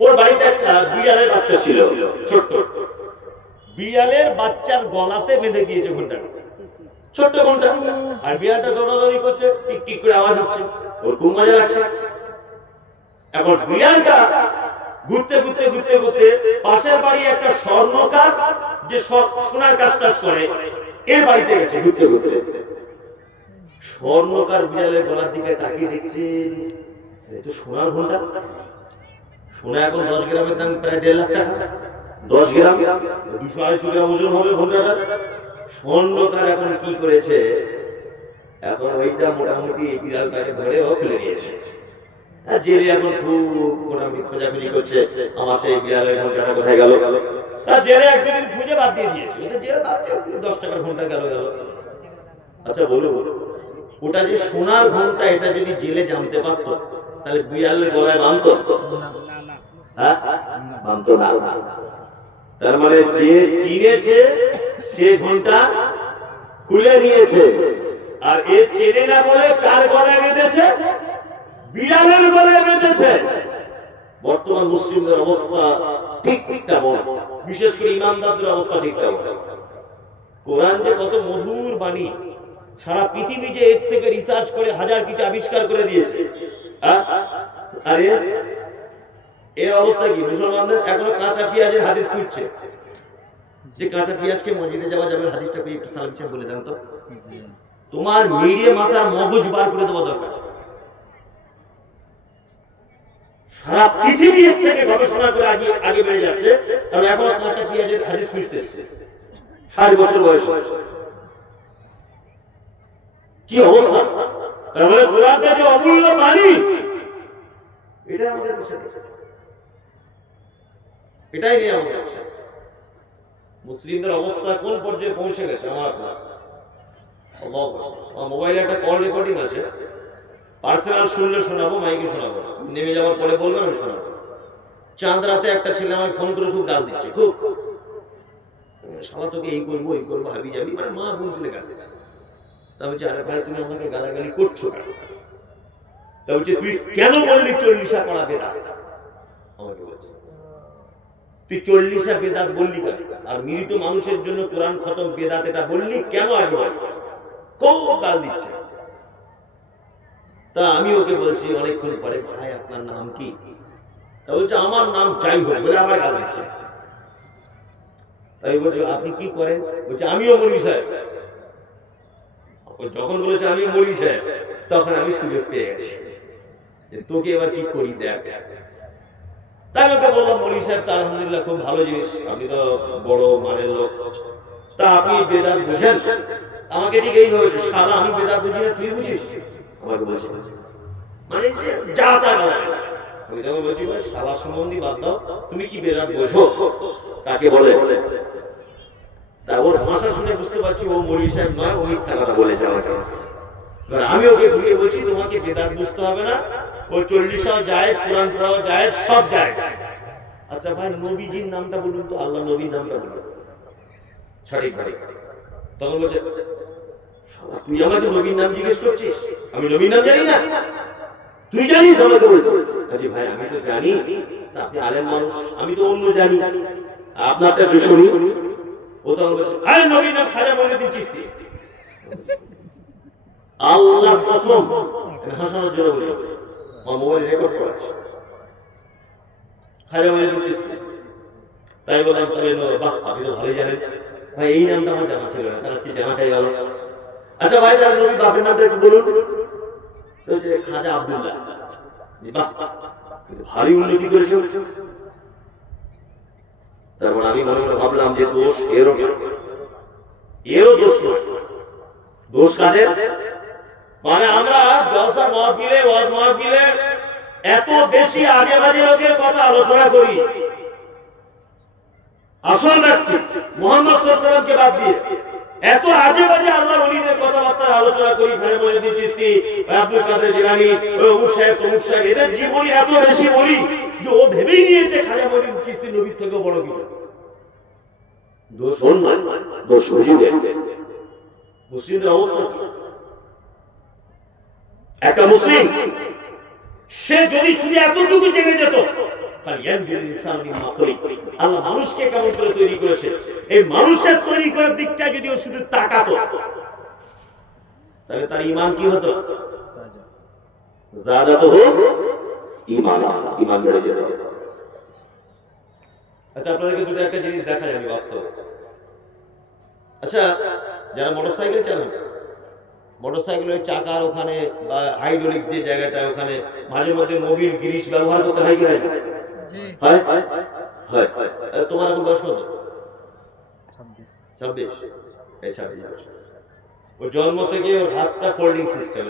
ওর বাড়িতে একটা বিড়ালের বাচ্চা ছিল, ছোট্ট বিড়ালের বাচ্চার গলাতে বেঁধে দিয়েছে ঘন্টা, ছোট্ট ঘন্টা। আর বিড়ালটা দৌড়াদৌড়ি করছে, টিক টিক করে আওয়াজ হচ্ছে, ওর খুব মজা লাগছে। এখন বিড়ালটা ঘুরতে ঘুরতে ঘুরতে ঘুরতে পাশের বাড়ি একটা স্বর্ণকার যে সোনার কাজ টাজ করে এর বাড়িতে গেছে। ঘুরতে ঘুরতে স্বর্ণকার বিড়ালের গলার দিকে তাকিয়ে দেখছে, এটা সোনার ঘন্টা। সোনা এখন 10 গ্রামের দাম প্রায় 1.5 লাখ টাকা। 10 গ্রাম 200-250 গ্রাম ওজন হবে ঘন্টাটা। স্বর্ণকার এখন কি করেছে, এখন ওইটা মোটামুটি বিড়ালটাকে ধরে ও ফেলে নিয়েছে। আর জেলে এখন খুব মোটামুটি খোঁজাখুঁজি করছে, আমার সেই বিড়ালের ঘন্টাটা কোথায় গেল। তার জেলে একদিন খুঁজে বাদ দিয়ে দিয়েছে, ওদের জেলে বাদ দিয়ে 10 টাকার ঘন্টা গেল। আচ্ছা বলো, ওটা যে সোনার ঘন্টা এটা যদি জেলে জানতে পারতো তাহলে বিড়ালের গলায় বাঁধতো? হ্যাঁ, বাঁধতো না। তার মানে যে চিনেছে সে ঘন্টা খুলে নিয়েছে, আর এ চেনে না বলে কার গলায় বেঁধেছে? বিড়ালের গলায় বেঁধেছে। বর্তমান মুসলিমদের অবস্থা ঠিক তেমন, বিশেষ করে ইমানদারদের অবস্থা ঠিক তেমন। কোরআন যে কত মধুর বাণী, সারা পৃথিবী যে এর থেকে রিসার্চ করে হাজার কিছু আবিষ্কার করে দিয়েছে। আর এর অবস্থা কি? মুসলমানদের এখনো কাঁচা পেঁয়াজের হাদিস খুঁজছে, যে কাঁচা পেঁয়াজকে মসজিদে যাওয়া যাবে, হাদিসটা কই একটু সালাম বলে দেন তো। তোমার মেরে মাথার মগজ বার করে দেওয়া দরকার। সারা পৃথিবী এর থেকে গবেষণা করে আগে বেড়ে যাচ্ছে, আর এখনো কাঁচা পেঁয়াজের হাদিস খুঁজতে এসছে 60 বছর বয়স। কি অবস্থা! তার মানে কোরআনটা যে অমূল্য বাণী, এটা আমাদের কাছে, এটাই নেই আমাদের কাছে। মুসলিমদের অবস্থা কোন পর্যায়ে পৌঁছে গেছে আমার মোবাইলে একটা কল রেকর্ডিং আছে, পার্সোনাল শুনলে শোনাবো, মাইকে শোনাবো, নেমে যাওয়ার পরে বলবেন আমি শোনাবো। চাঁদ রাতে একটা ছেলে আমায় ফোন করে খুব গাল দিচ্ছে, খুব শালা তোকে এই করবো এই করবো হাবি যাবি, মানে মা বোন তুলে গাল দিচ্ছে। তা বলছে, আরে ভাই তুমি আমাকে গালাগালি করছো কেন? তা বলছে, তুই কেন বললি 40 পড়া বেদাত? আমাকে বলছে, তুই 40 বেদাত বললি কেন? আর মৃত মানুষের জন্য কোরআন খতম বেদাত এটা বললি কেন? আগে খুব গাল দিচ্ছে। তা আমি ওকে বলছি অনেকক্ষণ পরে, ভাই আপনার নাম কি? তা বলছে, আমার নাম যাই হোক, বলে আবার গাল দিচ্ছে। তাই বলছি, আপনি কি করেন? বলছে, আমিও মৌলভী সাহেব। যখন বলেছে আমি মৌলভী সাহেব, তখন আমি সুযোগ পেয়ে গেছি, তোকে এবার কি করি দেখ। তাই ওকে বললাম, মৌলভী সাহেব তা আলহামদুলিল্লাহ খুব ভালো জিনিস, আপনি তো বড় মানের লোক, তা আপনি বেদাত বুঝেন? আমাকে ঠিক এই হয়েছে, শালা আমি বেদাত বুঝি না, তুই বুঝিস? আমাকে বলছে, মানে যা তা নয়। আমি তখন বলছি, ভাই শালা সম্বন্ধী বাদ দাও, তুমি কি বেদাত বোঝো? কাকে বলে? তা ওর ভাষা শুনে বুঝতে পারছি ও মৌলভী সাহেব নয়, ও মিথ্যা কথা বলেছে আমাকে। আমি ওকে ঘুরিয়ে বলছি, তোমাকে বেদাত বুঝতে হবে না, ও 40 জায়েজ, কোরআন পড়াও জায়েজ, সব জায়েজ। আচ্ছা ভাই নবীজির নামটা বলুন তো, আল্লাহ নবীর নামটা বলুন সঠিক ভাই। তখন বলছে, তুই আমাকে নবীর নাম জিজ্ঞেস করছিস? আমি নবীর নাম জানি না, তুই জানিস? আমাকে বলছে, আচ্ছা ভাই আমি তো জানি, আপনি আলেম মানুষ, আমি তো অন্য জানি, আপনারটা একটু শুনি। ও তখন বলছে, আরে নবীর নাম খাজা মঈনুদ্দিন চিশতি। আল্লাহর কসম, হাসানোর জন্য বলি, আমার মোবাইল রেকর্ড করা আছে, খাজা মঈনুদ্দিন চিশতি। তাই বললাম, তবে বাহ আপনি তো ভালোই জানেন। ভাই এই নামটা আমার জানা ছিল না, তার কি জানা হয়ে গেল। আচ্ছা ভাই তার নবীর বাপের নামটা একটু বলুন। তো যে খাজা আব্দুল্লাহ। বাহ ভারী উন্নতি করেছে। তারপর আমি মনে মনে ভাবলাম যে দোষ এরও দোষ নয়, দোষ কাজের। মানে আমরা জলসা মাহফিলে, ওয়াজ মাহফিলে এত বেশি আজে বাজে লোকের কথা আলোচনা করি, আসল ব্যক্তি মুহাম্মদ সাল্লাল্লাহু আলাইহি ওয়াসাল্লামকে বাদ দিয়ে এত আজে বাজে আল্লাহর ওলিদের কথাবার্তা আলোচনা করি। খাজা মঈনুদ্দিন চিশতি, আব্দুল কাদের জিলানী, অমুক সাহেব তমুক সাহেব, এদের জীবনী এত বেশি বলি যে ও ভেবেই নিয়েছে খাজা মঈনুদ্দিন চিশতি নবীর থেকে বড় কিছু। দোষ নয়, দোষ হুজুরের। মুসলিমদের অবস্থা, একটা মুসলিম সে যদি শুধু এতটুকু জেনে যেত ফালিয়ানজুর ইনসানু মিম্মা খুলিক। আল্লাহ মানুষকে কেমন করে তৈরি করেছে, এই মানুষের তৈরি করার দিকটা যদি ও শুধু তাকাতো তাহলে তার ঈমান কি হতো? যাদাতুহু ঈমানা, ঈমান বেড়ে যেত। আচ্ছা, আপনাদেরকে দুটো একটা জিনিস দেখাই আমি বাস্তবে। আচ্ছা, যারা মোটরসাইকেল চালান, মোটরসাইকেলের চাকার ওখানে বা হাইড্রোলিক্স যে জায়গাটা, ওখানে মাঝে মধ্যে মোবিল গ্রিস ব্যবহার করতে হয় কি হয় না? হয় হয়। তোমার এখন বয়স কত? 26। এই 26 বছর। ও জন্ম থেকে ওর হাতটা ফোল্ডিং সিস্টেম,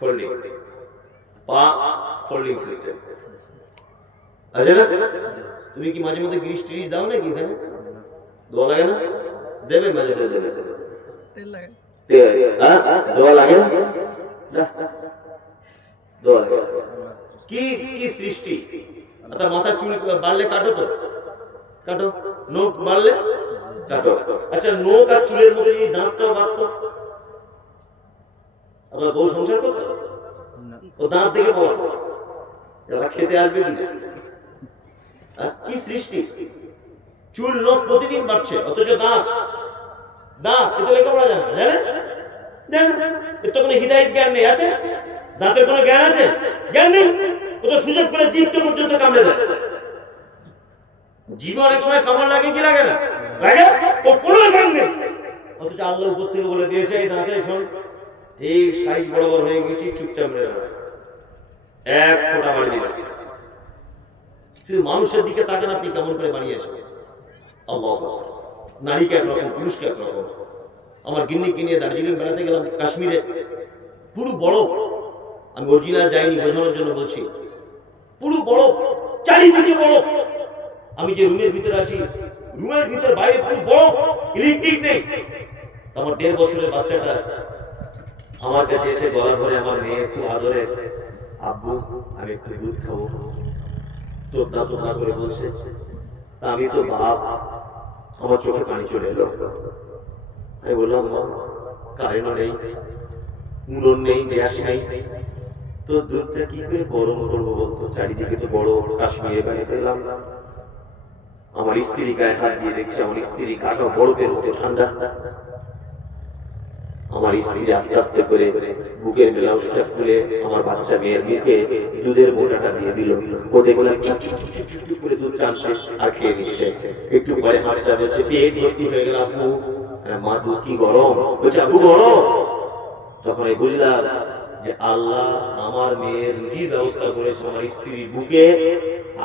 ফোল্ডিং পা, ফোল্ডিং সিস্টেম আছে না? তুমি কি মাঝে মধ্যে গ্রিস টিরিস দাও নাকি? এখানে দোয়া লাগে না? দেবে মাঝে মাঝে, দেবে দোয়া লাগে না? দোয়া লাগে। কি কি সৃষ্টি! তার মাথা চুল বাড়লে কাটো তো, কাটো। নখ বাড়লে কাটো। আচ্ছা, নখ আর চুলের মধ্যে যদি দাঁতটাও বাড়তো, আপনার বউ সংসার করতো? ও দাঁত দেখে পাওয়া যারা খেতে আসবে কি সৃষ্টি! চুল নখ প্রতিদিন বাড়ছে, অথচ দাঁত, দাঁত এত লেখাপড়া জানে না, জানে না। এর তো কোনো হিদায়াত জ্ঞান নেই। আছে দাঁতের কোনো জ্ঞান আছে? জ্ঞান নেই। ও তো সুযোগ করে জীবকে পর্যন্ত কামড়ে দেয়। জীব অনেক সময় কামড় লাগে কি লাগে না? লাগে। ও কোনো জ্ঞান নেই, অথচ আল্লাহ উপর থেকে বলে দিয়েছে এই দাঁতে শোন, এই সাইজ বরাবর হয়ে গেছি, চুপচাপ মেরে দাও, এক ফোঁটা মারি দিবে। শুধু মানুষের দিকে তাকান আপনি কেমন করে বানিয়েছে আল্লাহ। নারীকে একরকম, পুরুষকে একরকম। আমার গিন্নিকে নিয়ে দার্জিলিং বেড়াতে গেলাম, কাশ্মীরে, পুরো বরফ। আমি অরিজিনাল যাইনি, বোঝানোর জন্য বলছি। পুরো বরফ, চারিদিকে বরফ। আমি যে রুমের ভিতরে আছি, রুমের ভিতর বাইরে পুরো বরফ, ইলেকট্রিক নেই। আমার 1.5 বছরের বাচ্চাটা আমার কাছে এসে গলা ধরে, আমার মেয়ে খুব আদরে, আব্বু আমি একটু দুধ খাবো, তোতা তোতা করে বলছে। তা আমি তো বাপ, আমার চোখে পানি চলে এলো। আমি বললাম, কারেন্টও নেই, উনুন নেই, গ্যাস নেই, তো দুধটা কি করে গরম করবো বলতো? চারিদিকে তো বড় কাশ্মীরে বাড়িতে এলাম। আমার স্ত্রী গায়ে হাত দিয়ে দেখছে, আমার স্ত্রী গাটা বরফের মতো ঠান্ডা। আমার স্ত্রী আস্তে আস্তে করে বুকের ব্লাউজটা খুলে আমার বাচ্চা মেয়ের মুখে দুধের বোঁটাটা দিয়ে দিল। ও দেখলাম করে দুধ টানছে আর খেয়ে নিচ্ছে। একটু পরে হাতটা বলছে, পেট ভর্তি হয়ে গেল আব্বু। মা, দুধ কি গরম? বলছে আব্বু গরম। তখন আমি বুঝলাম যে আল্লাহ আমার মেয়ের রুজির ব্যবস্থা করেছে আমার স্ত্রীর বুকে,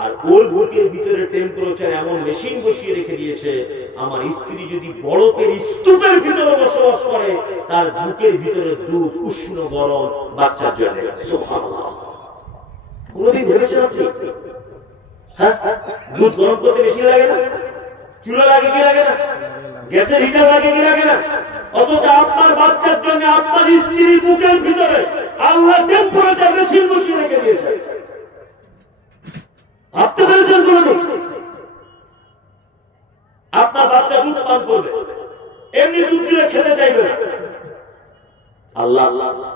আর ওর বুকের ভিতরে টেম্পারেচার এমন মেশিন বসিয়ে রেখে দিয়েছে, আমার স্ত্রী যদি বরফের স্তূপের ভিতরে বসবাস করে, তার বুকের ভিতরে দুধ উষ্ণ গরম বাচ্চার জন্য। সুবহানাল্লাহ। কোনদিন ভেবেছেন আপনি? হ্যাঁ, দুধ গরম করতে মেশিন লাগে না? চুলা লাগে কি লাগে না? গ্যাসের হিটার লাগে কি লাগে না? অথচ আপনার বাচ্চার জন্য আপনার স্ত্রীর বুকের ভিতরে আল্লাহ টেম্পারেচার মেশিন বসিয়ে রেখে দিয়েছে। ভাবতে পেরেছেন কোনদিন? আপনার বাচ্চা দুধ পান করবে, এমনি দুধ দিলে খেতে চাইবে না। আল্লাহ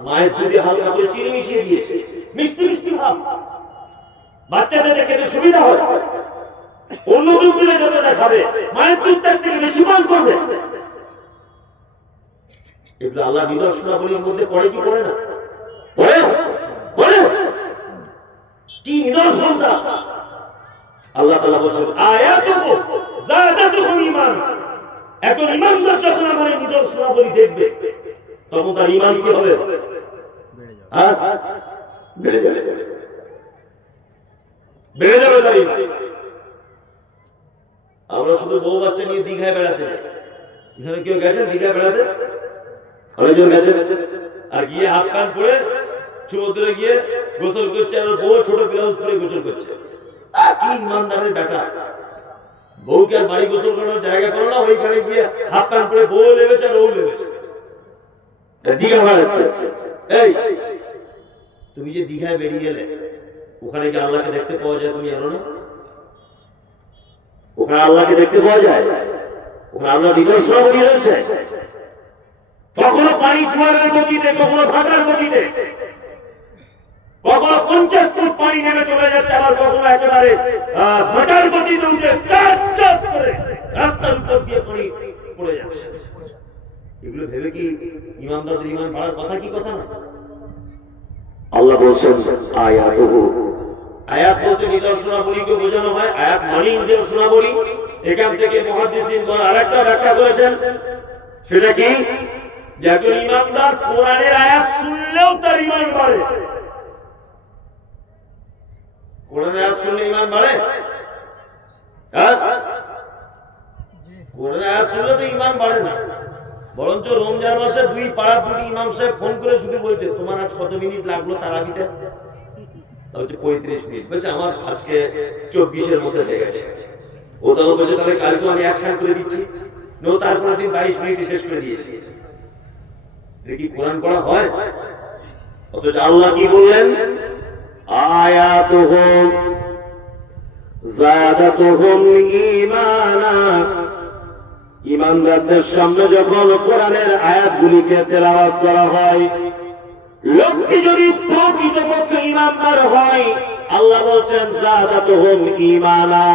মায়ের দুধে হালকা করে চিনি মিশিয়ে দিয়েছে, মিষ্টি মিষ্টি ভাব, বাচ্চা যাতে খেতে সুবিধা হয়। অন্য দুধ দিলে যতটা খাবে, মায়ের দুধটার থেকে বেশি পান করবে। এগুলো আল্লাহ নিদর্শনাবলীর মধ্যে পড়ে কি পড়ে না? পড়ে পড়ে। কি নিদর্শনটা! আল্লাহ তাআলা বলেন, আয়াতুহু যাদাতুহুম ঈমান। এখন ঈমানদার যখন আমার এই নিদর্শনাবলী দেখবে, তখন তার ঈমান কি হবে? হ্যাঁ, বেড়ে যাবে, বেড়ে যাবে তার ঈমান। আমরা শুধু বউ বাচ্চা নিয়ে দীঘায় বেড়াতে যাই। এখানে কেউ গেছেন দীঘায় বেড়াতে? অনেকজন গেছে। আর গিয়ে হাত কান পরে সমুদ্রে গিয়ে গোসল করছে, আর বউ ছোট ব্লাউজ পরে গোসল করছে। কি ইমানদারের বেটা! বউকে আর বাড়ি গোসল করানোর জায়গা পেল না, ওইখানে গিয়ে হাত কান পরে বউ লেগেছে আর ও লেগেছে, দীঘা বেড়াচ্ছে। এই, তুমি যে দীঘায় বেরিয়ে গেলে, ওখানে কি আল্লাহকে দেখতে পাওয়া যায়? তুমি জানো না? ওখানে আল্লাহকে দেখতে পাওয়া যায়। ওখানে আল্লাহ নিদর্শনাবলী রয়েছে। কখনো পানি জোয়ারের গতিতে, কখনো ভাটার গতিতে, কখনো 50 ফুট পানি নেমে চলে যাচ্ছে, আবার কখনো একেবারে ভাটার গতিতে উঠে চাপ চাপ করে রাস্তার উপর দিয়ে পানি পড়ে যাচ্ছে। এগুলো ভেবে কি ইমানদারদের ঈমান বাড়ার কথা কি কথা না? আল্লাহ বলছেন আয়াতুহু, আয়াত বলতে নিদর্শনাবলীকে বোঝানো হয়, আয়াত মানে নিদর্শনাবলী। এখান থেকে মুহাদ্দিসিনগণ আরেকটা ব্যাখ্যা করেছেন, সেটা কি যে একজন ঈমানদার কোরআনের আয়াত শুনলেও তার ঈমান বাড়ে। কোরআনের আয়াত শুনলে ঈমান বাড়ে? হ্যাঁ, কোরআনের আয়াত শুনলে তো ঈমান বাড়ে না, বরঞ্চ রমজান মাসে 2 পাড়ার 2 ইমাম সাহেব ফোন করে শুধু বলছে তোমার আজ কত মিনিট লাগলো তারাবিতে? হচ্ছে 35 মিনিট। বলছে আমার আজকে 24-এর মধ্যে হয়ে গেছে। ও তাও বলছে তাহলে কালকে আমি অ্যাকশন করে দিচ্ছি। নো, তারপরে দিন 22 মিনিটে শেষ করে দিয়েছি। কি কোরআন পড়া হয়? অথচ আল্লাহ কি বললেন? আয়াতুহুম যাদাতুহুম ঈমানা। ঈমানদারদের সামনে যখন কোরআনের আয়াতগুলিকে তেলাওয়াত করা হয়, লোকটি যদি প্রকৃতপক্ষে ঈমানদার হয়, আল্লাহ বলছেন যাদাতুহুম ঈমানা,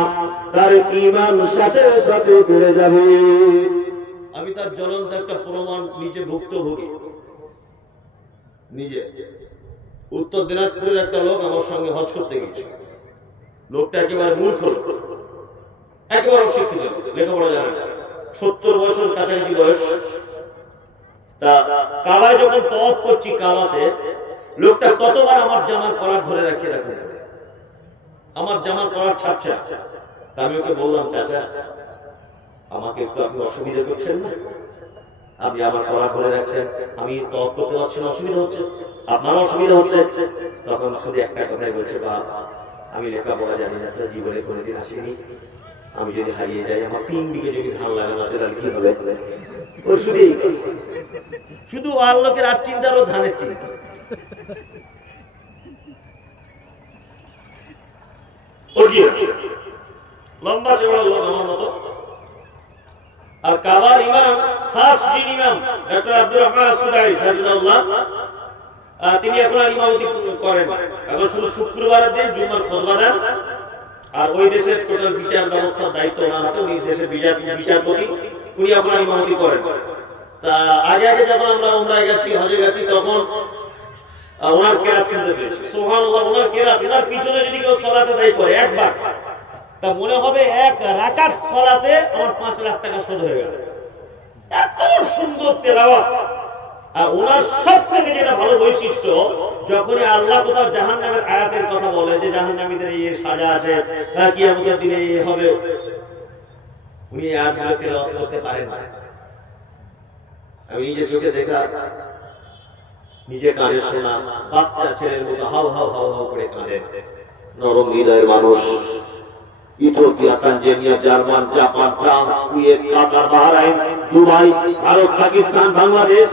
তার ঈমান সাথে সাথে বেড়ে যাবে। আমি তার জ্বলন্ত একটা প্রমাণ নিজে ভুক্তভোগী। নিজে উত্তর দিনাজপুরের একটা লোক আমার সঙ্গে হজ করতে গেছে। লোকটা একেবারে মূর্খ, একেবারে অশিক্ষিত, লেখাপড়া জানে না, 70 বছরের কাছাকাছি বয়স। তা কাবায় যখন তওয়াফ করছি, কাবাতে লোকটা কতবার আমার জামার কলার ধরে রাখে, আমার জামার কলার ছাড়ছে। আমি ওকে বললাম, চাচা আমাকে একটু আপনি অসুবিধা করছেন না? আপনি আমার কলার ধরে রাখছেন, আমি তওয়াফ করতে পারছি না, অসুবিধা হচ্ছে, আপনার অসুবিধা হচ্ছে। তখন শুধু একটা কথাই বলছে, বাপ আমি লেখাপড়া জানি না, তা জীবনে কোনোদিন আসিনি, আমি যদি হারিয়ে যাই, আমার 3 বিঘে জমি ধান লাগানো আছে, তাহলে কি হবে? ও শুধু আর লোকের আর চিন্তা, আর ধানের চিন্তা। লম্বা চওড়া লোক আমার মতো। আর কাবার ইমাম, ফার্স্ট যিনি ইমাম ডক্টর আব্দুর রহমান আসুদাই হাফিজাহুল্লাহ, তিনি এখন আর ইমামতি করেন না, এখন শুধু শুক্রবারের দিন জুমার খুতবা দেন। আর ওই দেশের টোটাল বিচার ব্যবস্থার দায়িত্ব ওনার হাতে, উনি দেশের বিচারপতি, উনি এখন আর ইমামতি করেন। তা আগে আগে যখন আমরা উমরায় গেছি, হজে গেছি, তখন ওনার কেরাত শুনতে পেয়েছি। সুবহানাল্লাহ, ওনার কেরাত, ওনার পিছনে যদি কেউ সালাতে দায়ী করে একবার, তা মনে হবে 1 রাকাত সালাতে আমার 5 লাখ টাকা শোধ হয়ে গেল। এত সুন্দর তেলাওয়াত। আর ওনার সবথেকে যেটা ভালো বৈশিষ্ট্য, যখনই আল্লাহ কোথাও জাহান্নামের আয়াতের কথা বলে যে জাহান্নামীদের এই সাজা আছে, কিয়ামতের দিনে এই হবে, উনি আয়াতগুলো তেলাওয়াত করতে পারেন না। আমি নিজে চোখে দেখা, নিজে কানে শোনা, বাচ্চা ছেলের মতো হাউ হাউ হাউ হাউ করে কাঁদে নরম হৃদয়ের মানুষ। Ethiopia, Tanzania, German, Japan, France, Kuwait, Qatar, Bahrain, Dubai, Bharat, Pakistan, Bangladesh,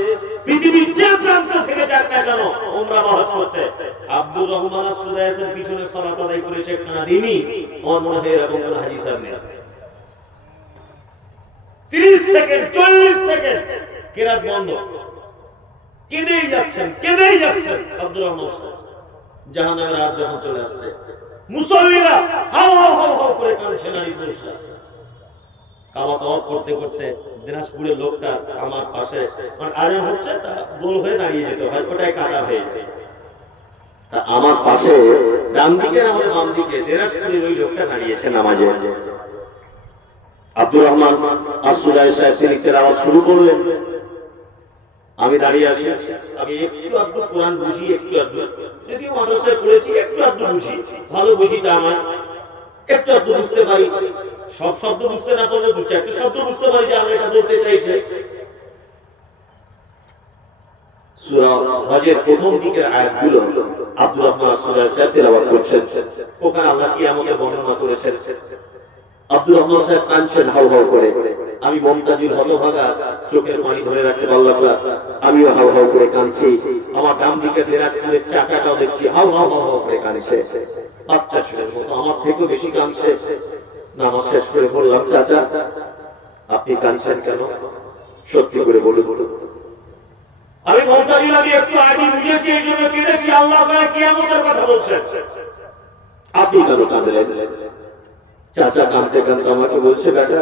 পৃথিবীর যে প্রান্ত থেকে যাক না কেন উমরা বা হজ করতে, আব্দুর রহমান আসুদাইয়ের পিছনে সালাত আদায় করেছে, কাঁদিনি। আমার মনে হয় এরকম কোন হাজি সাহেব নেই। 30 সেকেন্ড 40 সেকেন্ড কেরাত বন্ধ, কেঁদেই যাচ্ছেন আব্দুর রহমান সাহেব। জাহান্নামের রাত যখন চলে আসছে, মুসল্লিরা হাও হাও হাও হাও করে কাঁদছে, নারী পুরুষরা। কাবা তওয়াফ করতে করতে দিনাজপুরের লোকটা আমার পাশে, মানে আজান হচ্ছে, তা গোল হয়ে দাঁড়িয়ে যেতে হয়, ওটাই কাটা হয়ে যায়। তা আমার পাশে ডান দিকে, আমাদের বাম দিকে দিনাজপুরের ওই লোকটা দাঁড়িয়েছে নামাজে। আব্দুর রহমান আসুদাই সাহেব তিনি তেলাওয়াত শুরু করলেন, আমি দাঁড়িয়ে আছি। আমি একটু আধটু কোরআন বুঝি, একটু আধটু, যদিও মাদ্রাসায় পড়েছি, একটু আধটু বুঝি, ভালো বুঝি তা নয়, একটু আধটু বুঝতে পারি। সব শব্দ বুঝতে না পারলে 2-4টি শব্দ বুঝতে পারি যে আল্লাহ এটা বলতে চাইছে। সূরা হজের প্রথম দিকের আয়াতগুলো আব্দুর রহমান আসুদাই সাহেব তেলাওয়াত করছেন। ওখানে আল্লাহ কিয়ামতের বর্ণনা করেছেন। আব্দুর রহমান সাহেব কাঁদছেন হাউ হাউ করে। আমি মমতাজুল হতভাগা, চোখের পানি ধরে রাখতে পারলাম না, আমিও হাউ হাউ করে কাঁদছি। আমার ডান দিকে দিনাজপুরের চাচাটাও দেখছি হাউ হাউ হাউ হাউ করে কাঁদছে, বাচ্চা ছেলের মতো, আমার থেকেও বেশি কাঁদছে। নামাজ শেষ করে বললাম, চাচা আপনি কাঁদছেন কেন? সত্যি করে বলুন। আমি মুতাজিলাকে একটু আগে বুঝেছি, এই জন্য কেঁদেছি। আল্লাহ তাআলা কিয়ামতের কথা বলছেন। আপনি কেন কাঁদলেন? চাচা কাঁদতে কাঁদতে আমাকে বলছে, বেটা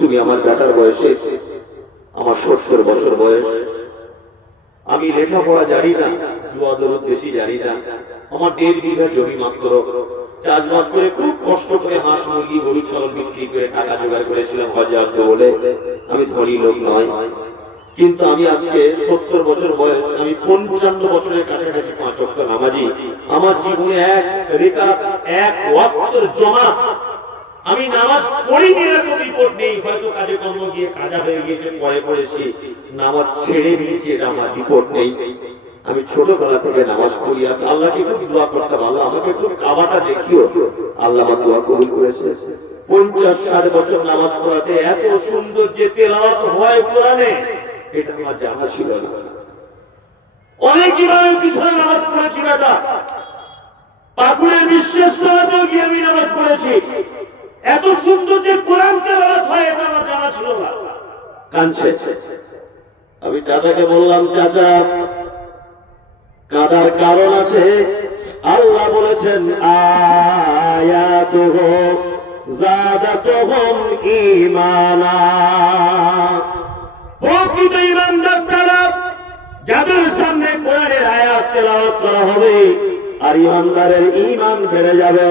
তুমি আমার বেটার বয়সে, আমার 70 বছর বয়স, আমি লেখাপড়া জানি না, দোয়া দরুদ বেশি জানি না, আমার 1.5 বিঘা জমি মাত্র, চাষবাস করে খুব কষ্ট করে হাঁস মুরগি গরু ছাগল বিক্রি করে টাকা জোগাড় করেছিলাম হজে আসবো বলে। আমি ধনী লোক নয়, কিন্তু আমি আজকে 70 বছর বয়স, আমি 55 বছরের কাছাকাছি 5 ওয়াক্ত নামাজি। আমার জীবনে এক রেকাত, এক ওয়াক্তের জমা আমি নামাজ পড়িনি এরকম রিপোর্ট নেই। হয়তো কাজে কর্ম গিয়ে কাজা হয়ে গিয়েছে, পরে পড়েছি, নামাজ ছেড়ে দিয়েছি, এটা আমার রিপোর্ট নেই। আমি ছোটবেলা থেকে নামাজ পড়ি, আর আল্লাহকে খুব দোয়া করতাম, আল্লাহ আমাকে একটু কাবাটা দেখিও। আল্লাহ আমার দোয়া কবুল করেছে। 50-60 বছর নামাজ পড়াতে এত সুন্দর যে তেলাওয়াত হয় কোরআনে, এটা আমার জানা ছিল না। অনেক ইমামের পিছনে নামাজ পড়েছি বেটা, পাকুড়ের বিশেষ তলাতেও গিয়ে আমি নামাজ পড়েছি। এত সুন্দর যে কোরআন তেলাওয়াত হয়, এটা আমার জানা ছিল না। কাঁদছে। আমি চাচাকে বললাম, চাচা কাঁদার কারণ আছে। আল্লাহ বলেছেন, আয়াতুহু যাদাতুহুম ঈমানা। প্রকৃত ঈমানদার তারা, যাদের সামনে কোরআনের আয়াত তেলাওয়াত করা হবে আর ঈমানদারের ঈমান বেড়ে যাবে।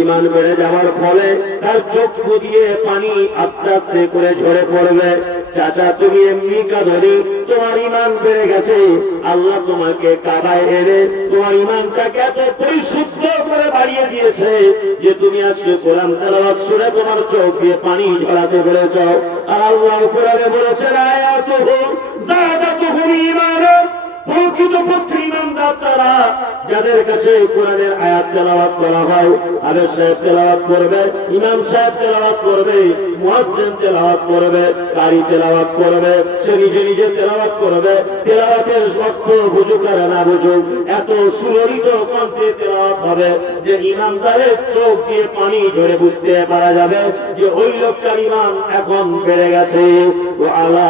ঈমান বেড়ে যাওয়ার ফলে তার চক্ষু দিয়ে পানি আস্তে আস্তে করে ঝরে পড়বে। চাচা তুমি এমনি কাঁদনি, তোমার ঈমান বেড়ে গেছে। আল্লাহ তোমাকে কাবায় এনে তোমার ঈমানটাকে এত পরিশুদ্ধ করে বাড়িয়ে দিয়েছে যে তুমি আজকে কোরআন তেলাওয়াত শুনে তোমার চোখ দিয়ে পানি ঝরাতে পেরেছ। আর আল্লাহ কোরআনে বলেছেন, আয়াতুহু যাদাতুহুম ঈমানা। প্রকৃতপক্ষে ঈমানদার তারা, যাদের কাছে কোরআনের আয়াত তেলাওয়াত করা হয়, আলেম সাহেব তেলাওয়াত করবে, ইমাম সাহেব তেলাওয়াত করবে, মুয়াজ্জিন তেলাওয়াত করবে, কারি তেলাওয়াত করবে, সে নিজে নিজে তেলাওয়াত করবে। তেলাওয়াতের শর্ত বুঝুক আর না বুঝুক, এত সুললিত কণ্ঠে তেলাওয়াত হবে যে ঈমানদারের চোখ দিয়ে পানি ঝরে বুঝতে পারা যাবে যে ওই লোকটার ঈমান এখন বেড়ে গেছে। ওয়া আলা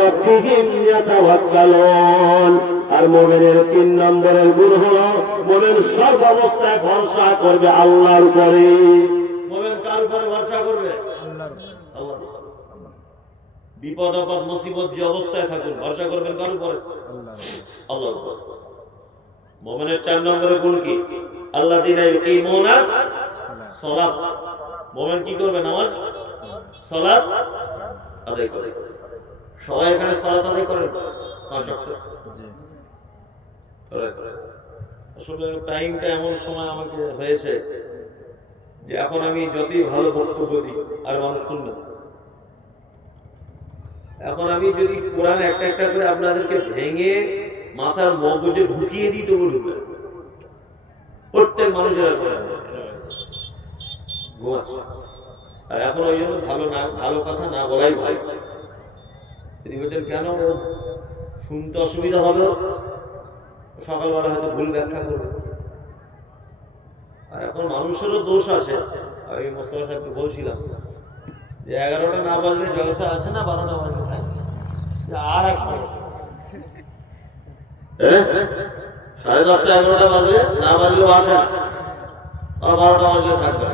রাব্বিহিম ইয়াতাওয়াক্কালুন। আর মুমিনের 3 নম্বরের গুণ হলো, মুমিন সব অবস্থায় ভরসা করবে আল্লাহর উপরে। মুমিন কার উপরে ভরসা করবে? আল্লাহর উপরে। বিপদ আপদ মুসিবত যে অবস্থায় থাকুন, ভরসা করবেন কার উপরে? আল্লাহর উপরে। মুমিনের 4 নম্বরের গুণ কি? আল্লাযীনা ইউকিমুনাস সালাত। মুমিন কি করবে? নামাজ সালাত আদায় করে। সবাই এখানে সালাত আদায় করেন? 5 ওয়াক্ত। আসলে টাইমটা এমন সময় আমাকে হয়েছে যে এখন আমি যতই ভালো বক্তব্য দিই আর মানুষ শুনবে। এখন আমি যদি কোরআন একটা একটা করে আপনাদেরকে ভেঙে মাথার মগজে ঢুকিয়ে দিই তবু ঢুকবে। প্রত্যেক মানুষের ঘুমাচ্ছে। আর এখন ওই জন্য ভালো কথা না বলাই ভালো। তিনি বলছেন, কেন শুনতে অসুবিধা হবে, সকালবেলা হয়তো ভুল ব্যাখ্যা করবে। আর এখন মানুষেরও দোষ আছে। আমি মোস্তফা সাহেবকে বলছিলাম যে 11টা না বাজলে জলসা আছে না, 12টা বাজলে থাকে, আর এক সমস্যা। 10:30 11টা বাজলে না বাজলেও আসে না, আর 12টা বাজলে থাকবে।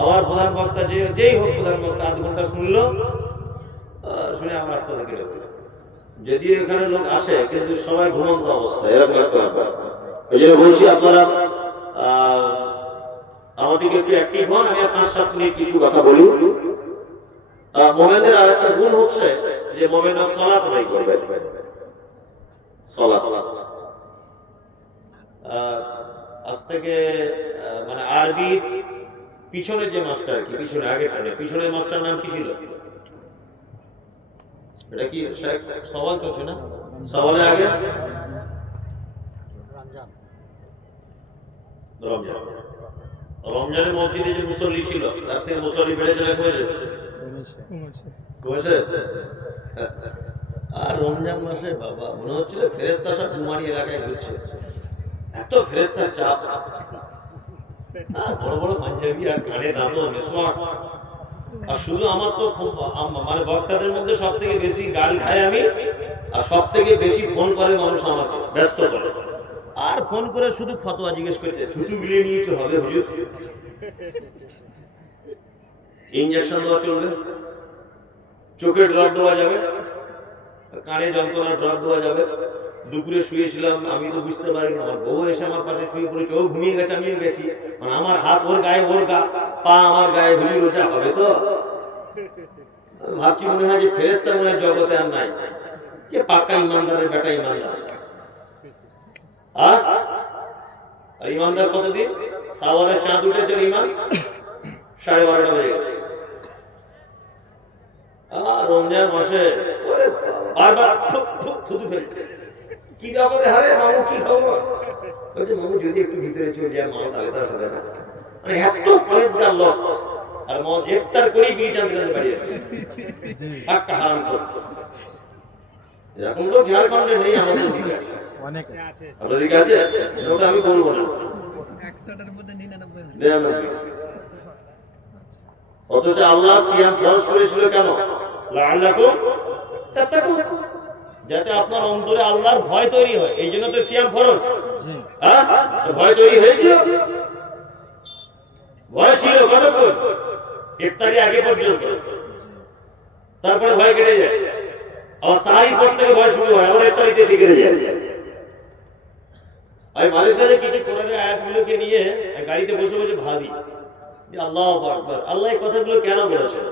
আবার প্রধান বক্তা যেই হোক, প্রধান বক্তা 8 ঘন্টা শুনলো, শুনে আমার রাস্তা থেকে ঢুকলো। যদিও এখানে লোক আসে কিন্তু সবাই ঘুমন্ত অবস্থা, এরকম একটা ব্যাপার। এই জন্য বলছি আপনারা আমাদেরকে একটু অ্যাক্টিভ হন। আমি 5-7 মিনিট কিছু কথা বলি। মুমিনদের আরেকটা গুণ হচ্ছে যে মুমিনরা সালাত আদায় করবে। সালাত আজ থেকে মানে আরবি পিছনে যে মাস্টার কি, পিছনে আগে পিছনের মাস্টার নাম কি ছিল? এটা কি সওয়াল চলছে না? সওয়ালের আগে রমজান। রমজানের মসজিদে যে মুসল্লি ছিল তার থেকে মুসল্লি বেড়েছে না কমেছে? কমেছে। আর রমজান মাসে বাবা মনে হচ্ছিল ফেরেশতা সব ঘুমানি এলাকায় ঘুরছে, এত ফেরেশতার চাপ। বড় বড় পাঞ্জাবি আর কানে দাঁতো মিসওয়াক, আর শুধু আমার তো মানে বক্তাদের মধ্যে সব থেকে বেশি গাল খাই আমি, আর সব থেকে বেশি ফোন করে মানুষ আমাকে, ব্যস্ত করে, আর ফোন করে শুধু ফতোয়া জিজ্ঞেস করছে, থুতু গিলিয়ে নিয়েছে হবে হুজুর, ইনজেকশন দেওয়া চলবে, চোখে ড্রপ দেওয়া যাবে, কানে যন্ত্রণা ড্রপ দেওয়া যাবে। দুপুরে শুয়েছিলাম, আমি তো বুঝতে পারিনি, আমার বউ এসে আমার পাশে শুয়ে পড়েছে, ও ঘুমিয়ে গেছে, আমিও গেছি, মানে আমার হাত ওর গায়ে, ওর পা আমার গায়ে, হুজুর রোজা হবে তো? ভাবছি মনে হয় যে ফেরেশতা মনে হয় জগতে আর নাই, যে পাক্কা ইমানদারের বেটা ইমানদার। আর ইমানদার কতদিন? সাওয়ারের চাঁদ উঠেছে, ইমান 12:30 বেজে গেছে। আর রমজান মাসে ওরে বারবার ঠুক ঠুক থুতু ফেলছে, কি ব্যাপারে? আরে মামু কি খবর? বলছে মামু যদি একটু ভিতরে চলে যায়, মামু তাহলে তার হবে না। মানে এত পরেশগার লোক, আর মদ ইফতার করে বিয়ে টানতে টানতে বাড়ি আসে, পাক্কা হারাম খোর। এরকম লোক ঝাড়খণ্ডে নেই, আমাদের দিকে আছে, অনেক আছে, আমাদের দিকে আছে, ওটা আমি বলবো না। 100টার মধ্যে 99 অথচ আল্লাহ সিয়াম ফরজ করেছিল কেন? লাআল্লাকুম তাত্তাকুন, যাতে আপনার অন্তরে আল্লাহর ভয় তৈরি হয়, এই জন্য তো সিয়াম ফরজ। হ্যাঁ, ভয় তৈরি হয়েছিল, ভয় ছিল কতক্ষণ? ইফতারি আগে পর্যন্ত, তারপরে ভয় কেটে যায়, আবার সাহারি পর থেকে ভয় শুরু হয়, আবার ইফতারিতে এসে কেটে যায়। আমি মাঝে মাঝে কিছু কোরআনের আয়াতগুলোকে নিয়ে গাড়িতে বসে বসে ভাবি যে আল্লাহু আকবার, আল্লাহ এই কথাগুলো কেন বলেছেন?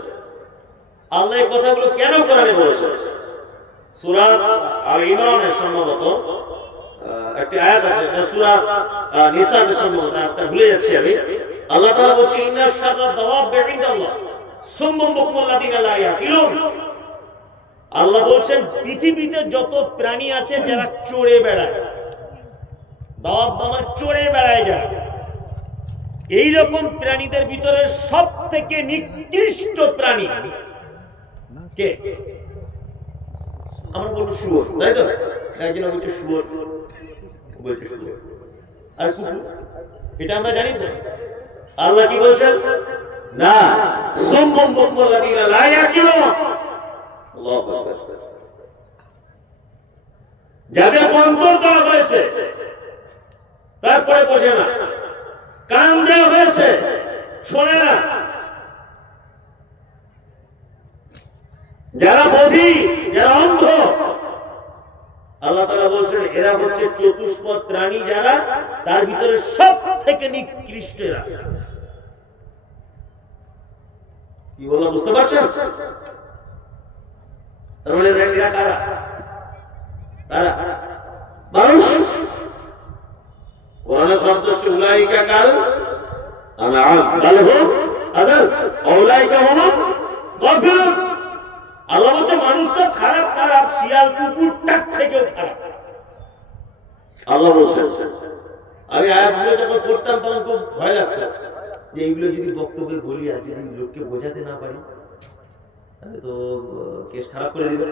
আল্লাহ এই কথাগুলো কেন কোরআনে বলেছেন? সূরা আল ইমরানের সম্ভবত একটা আয়াত আছে, সূরা নিসার সম্ভবত আয়াতটা ভুলে যাচ্ছি আমি। আল্লাহ তাআলা বলেছেন ইন্না শাররা দাওয়াব ইনদাল্লাহ সুম্মুম বুকমুল লাযিনা লা ইয়াকিলুন। আল্লাহ বলেছেন পৃথিবীতে যত প্রাণী আছে যারা চড়ে বেড়ায়, দাওয়াব মানে চড়ে বেড়ায় যারা, এই রকম প্রাণীদের ভিতরে সবথেকে নিকৃষ্ট প্রাণী কে? আমরা বলবো শুয়োর, তাই তো? একজন বলছে শুয়োর, বলছে শুয়োর, আর কুকুর, এটা আমরা জানি তো। আল্লাহ কি বলছেন? না, সুম্মুম বুকমুল লাযিনা লা ইয়াকিলুন, আল্লাহু আকবার, যাদের অন্তর দেওয়া হয়েছে তারপরে বোঝে না, কান দেওয়া হয়েছে শোনে না, যারা বধির, যারা অন্ধ, আল্লাহ তাআলা বলছেন এরা হচ্ছে চতুষ্পদ প্রাণী, যারা তার ভিতরে সব থেকে নিকৃষ্ট এরা। কি বললাম বুঝতে পারছেন? তার মানে এরা কারা? কারা? মানুষ। কোরআনে শব্দ হচ্ছে উলাইকা কাল আনআম বালহুম আযাল উলাইকা হুমুল গাফিলুন। আল্লাহ বলছে মানুষ তো খারাপ, খারাপ শিয়াল কুকুরটার থেকেও খারাপ। আল্লাহ বলছেন, আমি আয়াতগুলো যখন পড়তাম তখন খুব ভয় লাগতো যে এইগুলো যদি বক্তব্যে বলি আর যদি লোককে বোঝাতে না পারি তাহলে তো কেস খারাপ করে দিবে।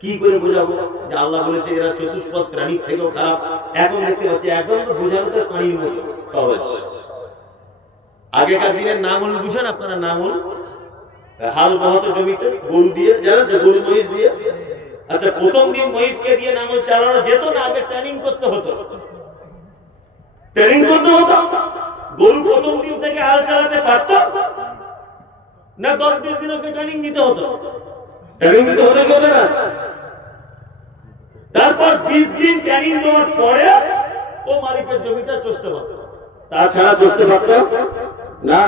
কি করে বোঝাবো যে আল্লাহ বলেছে এরা চতুষ্পদ প্রাণীর থেকেও খারাপ? এখন দেখতে পাচ্ছি একদম তো বোঝানো তো পানির মতো সহজ। আগেকার দিনের নাঙল বুঝেন আপনারা? নাঙল হাল বহাতো জমিতে গরু দিয়ে, জানেন যে গরু মহিষ দিয়ে। আচ্ছা, প্রথম দিন মহিষকে দিয়ে নাঙল চালানো যেত না, আগে ট্রেনিং করতে হতো। ট্রেনিং করতে হতো। গরু প্রথম দিন থেকে হাল চালাতে পারতো না? 10-20 দিন ওকে ট্রেনিং দিতে হতো। ট্রেনিং দিতে হতো কি হতো না? তারপর 20 দিন ট্রেনিং দেওয়ার পরে ও মালিকের জমিটা চষতে পারতো, তাছাড়া চষতে পারতো না।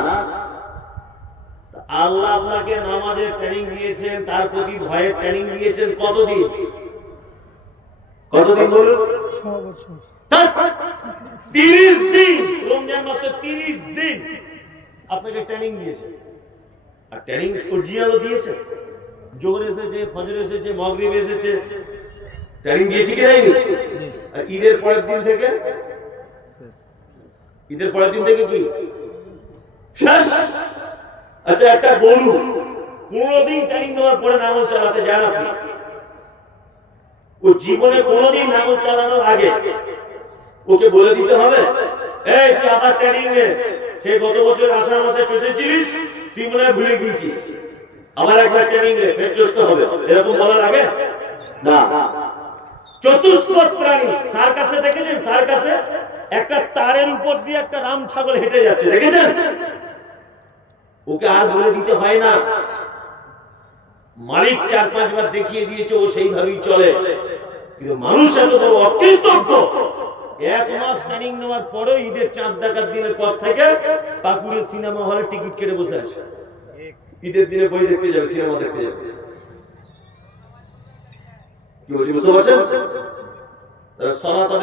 আল্লাহ আপনাকে নামাজের ট্রেনিং দিয়েছেন, তার প্রতি ভয়ের ট্রেনিং দিয়েছেন কতদিন? কতদিন বলুন? 6 বছর। 30 দিন, রমজান মাসে 30 দিন আপনাকে ট্রেনিং দিয়েছে। আর ট্রেনিং অরিজিনালও দিয়েছে, জোহর এসেছে, ফজর এসেছে, মাগরিব এসেছে, ট্রেনিং দিয়েছে কি দেয়নি? আর ঈদের পরের দিন থেকে, ঈদের পরের দিন থেকে কি শেষ? আচ্ছা, একটা গরু 15 দিন ট্রেনিং দেওয়ার পরে নাঙল চালাতে যান আপনি, ও জীবনে কোনোদিন নাঙল চালানোর আগে ওকে বলে দিতে হবে এই তুই আবার ট্রেনিং নে, সে গত বছর আষাঢ় মাসে চষেছিলিস, তুই মনে হয় ভুলে গিয়েছিস, আমার একবার ট্রেনিং রে ফের চেষ্টা হবে, এরকম বলার আগে না। চতুষ্পদ প্রাণী সার্কাসে দেখেছেন? সার্কাসে একটা তারের উপর দিয়ে একটা রাম ছাগল হেঁটে যাচ্ছে, দেখেছেন? ওকে আর বলে দিতে হয় না, মালিক 4-5 বার দেখিয়ে দিয়েছে, ও সেইভাবেই চলে। কিন্তু মানুষ এত বড় অকৃতজ্ঞ, 1 মাস ট্রেনিং নেওয়ার পরেও ঈদের চাঁদ দেখার দিনের পর থেকে পাকুড়ের সিনেমা হলে টিকিট কেটে বসে আছে, ঈদের দিনে বই দেখতে যাবে, সিনেমা দেখতে যাবে। কি বলছি বুঝতে পারছেন? তারা সনাতন